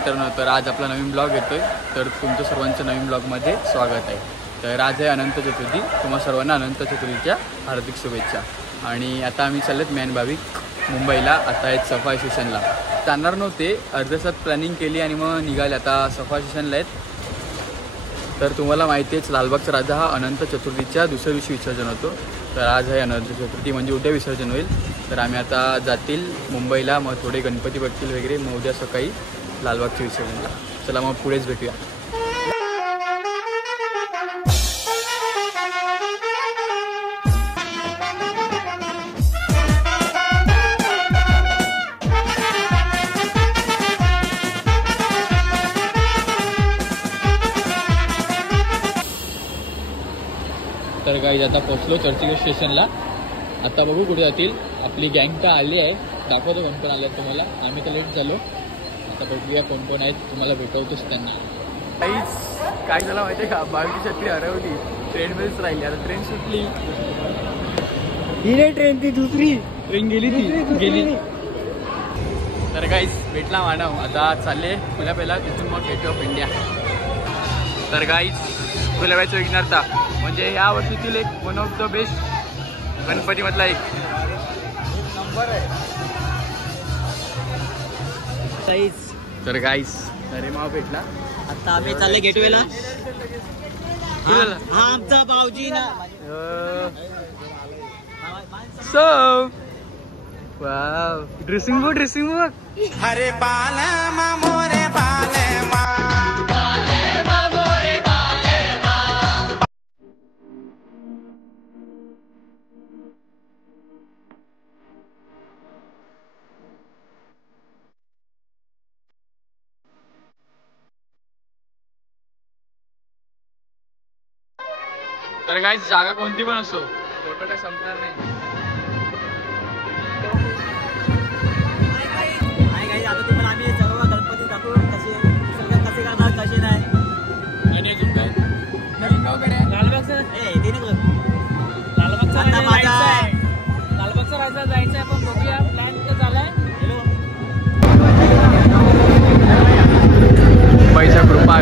मित्रांनो, तर आज आपला नवीन ब्लॉग येतोय. तर तुमचं सर्वांचं नवीन ब्लॉगमध्ये स्वागत आहे. तर आज आहे अनंत चतुर्थी. तुम्हा सर्वांना अनंत चतुर्थीच्या हार्दिक शुभेच्छा. आणि आता आम्ही चाललेत मॅन भाविक मुंबईला. आता आहेत सफाई स्टेशनला. जाणार नव्हते, अर्ध्यासात प्लॅनिंग केली आणि मग निघाले. आता सफाई स्टेशनला आहेत. तर तुम्हाला माहिती आहेच, लालबागचा राजा हा अनंत चतुर्थीच्या दुसऱ्या दिवशी विसर्जन होतो. तर आज आहे अनंत चतुर्थी, म्हणजे उद्या विसर्जन होईल. तर आम्ही आता जातील मुंबईला, मग थोडे गणपती बघतील वगैरे, मग उद्या सकाळी लालबागच्या विसर्जनला. चला मग पुढेच भेटूया. तर गाईज आता पोहोचलो चर्चगेट स्टेशनला. आता बघू कुठे जातील. आपली गँग तर आली आहे, दाखवतो कोण कोण आले आहेत तुम्हाला. आम्ही तर लेट झालो. आता बघूया कोण कोण आहेत, तुम्हाला भेटवतोच त्यांना. गाईज काय झालं माहिती आहे का, बावीची छत्री हरवली, ट्रेनमध्येच राहिली. आता ट्रेन सुटली. ही नाही ट्रेन, ती दुसरी ट्रेन गेली, ती गेली. तर गाईज भेटला मानव. आता चालले फुलापेला, तिथून मग गेट ऑफ इंडिया. तर गाईज फुलाब्याचं विघ्नहर्ता म्हणजे या वर्षीतील एक वन ऑफ द बेस्ट गणपतीमधला एक नंबर आहे. तर गाईस अरे माव भेटला. आता आम्ही चालले गेटवेला. हा आमचा भाऊजी ना. सो वाव, ड्रेसिंग बघ. हरे बालमा मोरे बालमा. तर गाईस जागा कोणती पण असो, फोटो काय संपणार नाही. आता तुम्हाला आम्ही सर्व गणपती दाखवू, कसे विसर्जन कसे करणार, कसे नाही. आणि अजून काय नवीन गावकडे लालबागचा राजा जायचं आहे. पण बघूया, प्लॅन तर झालाय. पैसा कृपा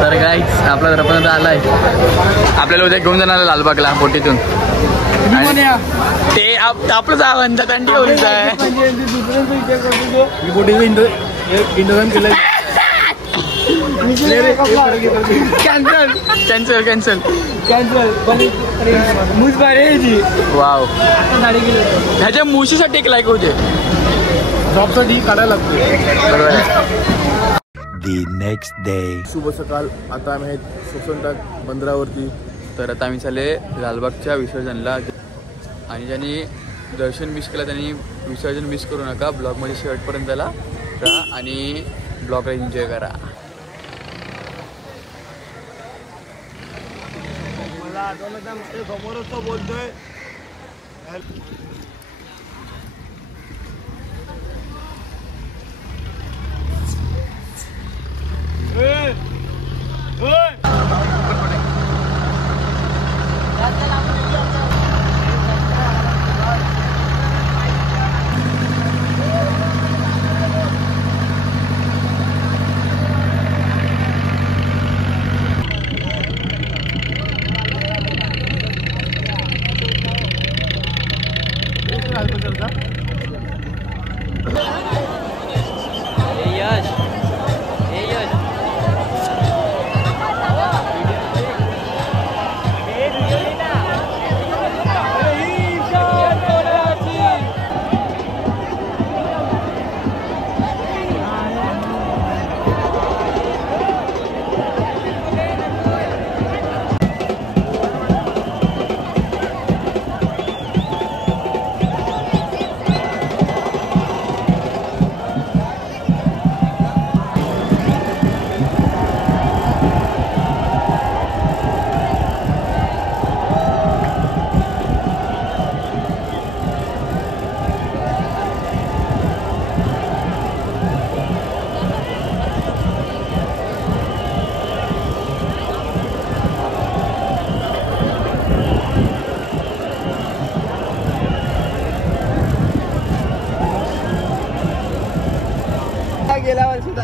तर गाईज आपला घरापर्यंत आलाय. आपल्याला उद्या घेऊन जाणार लालबागला बोटीतून. ते आपलंच म्हणतात आणि ठेवलीच आहे. कॅन्सल कॅन्सल कॅन्सल मूस भारी वाव. ह्याच्या मुशीसाठी एक लाईक होते. जॉबसाठी काढायला लागतो. बरोबर. The next day. शुभ सकाळ. आता आम्ही आहेत सोसनटाक बंदरावरती. तर आता आम्ही चालले लालबागच्या विसर्जनला. आणि ज्यांनी दर्शन मिस केलं त्यांनी विसर्जन मिस करू नका. ब्लॉगमध्ये शेवटपर्यंत झाला राहा आणि ब्लॉगला एन्जॉय करा. मला आठवलं समोरच बोलतोय.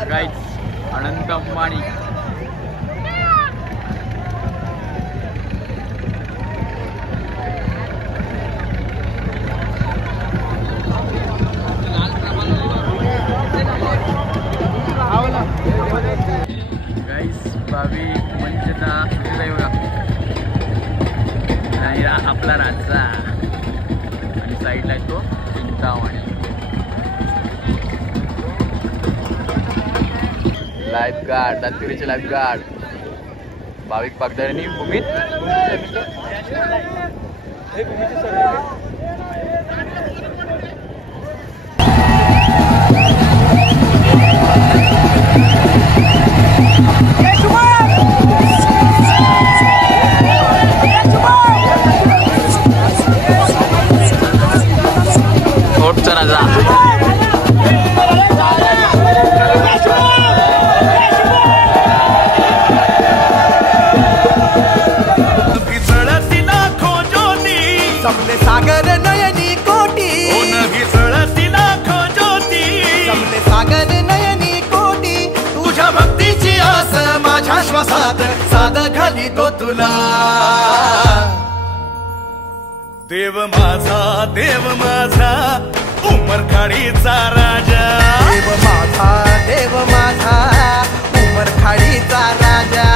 गाईज अनंत अंबानी. गाईज बावी मंचता आपला राजा आणि साईडला तो चिंतामणी. लाईफ गार्ड दातुरीचे लाईफ गार्ड भाविक पागदारांनी भूमीत. कोटचा राजा. सबले सागर नयनी कोटी घिसळती लाखो ज्योती. सबले सागर नयनी कोटी तुझ्या भक्तीची आस माझ्या श्वासात साद घाली तो तुला. देव माझा उमरखाडीचा राजा. देव माझा उमरखाडीचा राजा.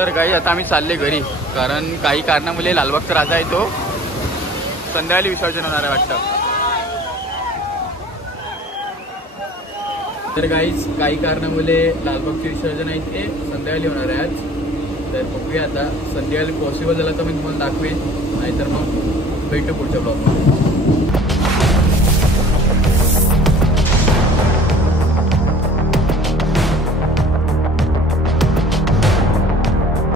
तर काही आता आम्ही चालले घरी, कारण काही कारणामुळे लालबागचा राजा आहे तो संध्याकाळी विसर्जन होणार आहे वाटतं. तर काही कारणामुळे लालबागचे विसर्जन आहे ते संध्याकाळी होणार आहे आज. तर बघूया आता, संध्याकाळी पॉसिबल झालं तर मी तुम्हाला दाखवेन, नाहीतर मग भेटू पुढच्या ब्लॉगमध्ये.